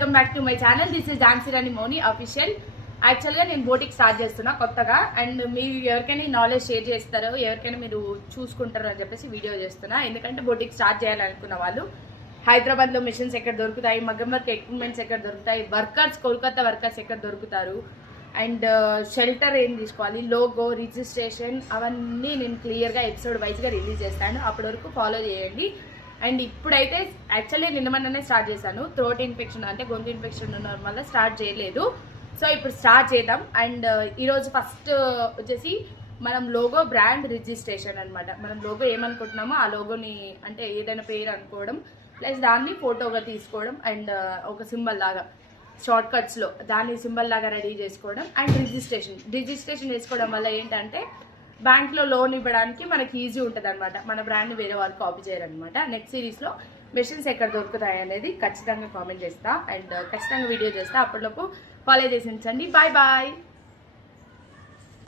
Welcome back to my channel. This is Jhansi Rani Mouni official. యాక్చువల్గా నేను boutique start చేస్తున్నా కొత్తగా, అండ్ మీరు ఎవరికైనా నాలెడ్జ్ షేర్ చేస్తారో, ఎవరికైనా మీరు చూసుకుంటారో అని చెప్పేసి వీడియో చేస్తున్నా. ఎందుకంటే బోటిక్ స్టార్ట్ చేయాలనుకున్న వాళ్ళు హైదరాబాద్లో మిషన్స్ ఎక్కడ దొరుకుతాయి, మగ్గం వర్క్ ఎక్విప్మెంట్స్ ఎక్కడ దొరుకుతాయి, వర్కర్స్ కోల్కతా వర్కర్స్ ఎక్కడ దొరుకుతారు, అండ్ షెల్టర్ ఏం తీసుకోవాలి, లోగో, రిజిస్ట్రేషన్, అవన్నీ నేను క్లియర్గా ఎపిసోడ్ వైజ్గా రిలీజ్ చేస్తాను. అప్పటి వరకు ఫాలో చేయండి. అండ్ ఇప్పుడైతే యాక్చువల్లీ నిన్నమన్ననే స్టార్ట్ చేశాను. థ్రోట్ ఇన్ఫెక్షన్ అంటే గొంతు ఇన్ఫెక్షన్ ఉన్న వల్ల స్టార్ట్ చేయలేదు. సో ఇప్పుడు స్టార్ట్ చేద్దాం. అండ్ ఈరోజు ఫస్ట్ వచ్చేసి మనం లోగో బ్రాండ్ రిజిస్ట్రేషన్ అనమాట. మనం లోగో ఏమనుకుంటున్నామో ఆ లోగోని అంటే ఏదైనా పేరు అనుకోవడం, ప్లస్ దాన్ని ఫోటోగా తీసుకోవడం, అండ్ ఒక సింబల్ లాగా షార్ట్ కట్స్లో దాన్ని సింబల్ లాగా రెడీ చేసుకోవడం, అండ్ రిజిస్ట్రేషన్ చేసుకోవడం వల్ల ఏంటంటే బ్యాంక్లో లోన్ ఇవ్వడానికి మనకి ఈజీ ఉంటుంది అనమాట. మన బ్రాండ్ని వేరే వాళ్ళు కాపీ చేయరనమాట. నెక్స్ట్ సిరీస్లో మెషిన్స్ ఎక్కడ దొరుకుతాయి అనేది ఖచ్చితంగా కామెంట్ చేస్తా, అండ్ ఖచ్చితంగా వీడియో చేస్తా. అప్పటిలోపు ఫాలో చేసి ఉంచండి. Bye bye.